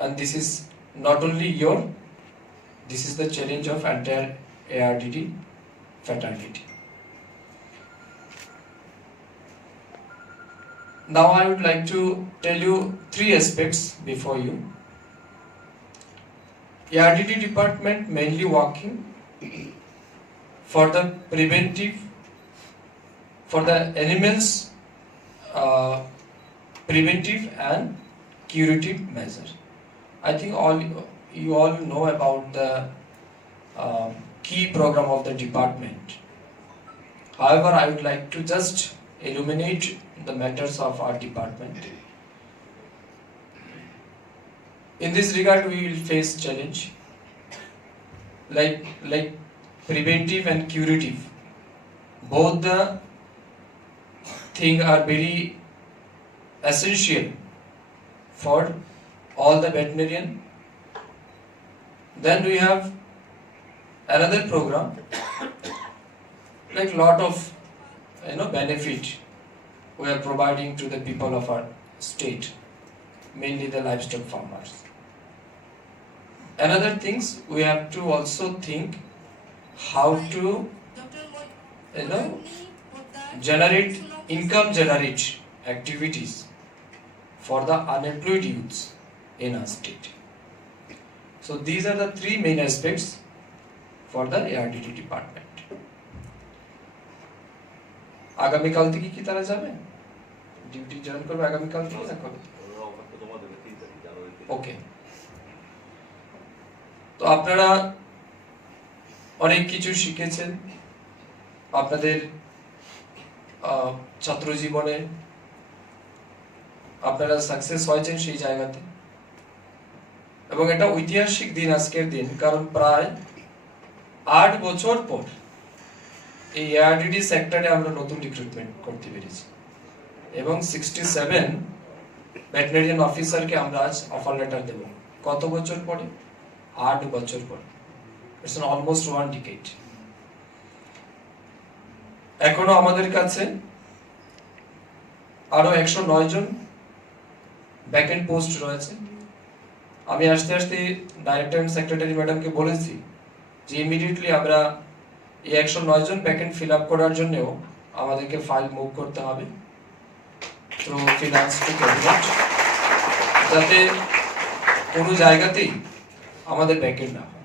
and this is not only this is the challenge of entire ARDD fraternity. Now I would like to tell you three aspects before you. ARDD department mainly working for the preventive, for the animals preventive and curative measure. I think you all know about the key program of the department. However, I would like to just illuminate the matters of our department. In this regard, we will face challenge like preventive and curative. Both the things are very essential for all the veterinarian. Then we have another program like lot of benefit we are providing to the people of our state, mainly the livestock farmers. Another things we have to also think how to generate income generate activities for the unemployed youths in our state. So these are the three main aspects for the ARDD department. আগামীকাল থেকে কি তারা যাবে duty join করবে আগামীকাল থেকে না কবে? ওকে, তো আপনারা অনেক কিছু শিখেছেন আপনাদের ছাত্র জীবনে, আপনারা সাকসেস হয়েছেন সেই জায়গাতে, এবং এটা ঐতিহাসিক দিন আজকের দিন, কারণ প্রায় 8 বছর পর এই ARDD সেক্টরে আমরা নতুন রিক্রুটমেন্ট করতে পেরেছি এবং 67 ভেটেরিনারি অফিসারকে আমরা আজ অফার লেটার দেব। কত বছর পরে? 8 বছর পরে। ইটস অলমোস্ট 1 ডিকেড। এখনো আমাদের কাছে আরো 109 জন ভ্যাকেন্ট পোস্ট রয়েছে। আমি আস্তে আস্তে ডাইরেক্টর এন্ড সেক্রেটারি ম্যাডামকে বলেছি যে ইমিডিয়েটলি আমরা এই 109 জন ভ্যাকেন্ট ফিল আপ করার জন্যও আমাদেরকে ফাইল মুভ করতে হবে থ্রু ফিনান্স টু ক্যাবিনেট, যাতে কোনো জায়গাতেই আমাদের ভ্যাকেন্ট না হয়।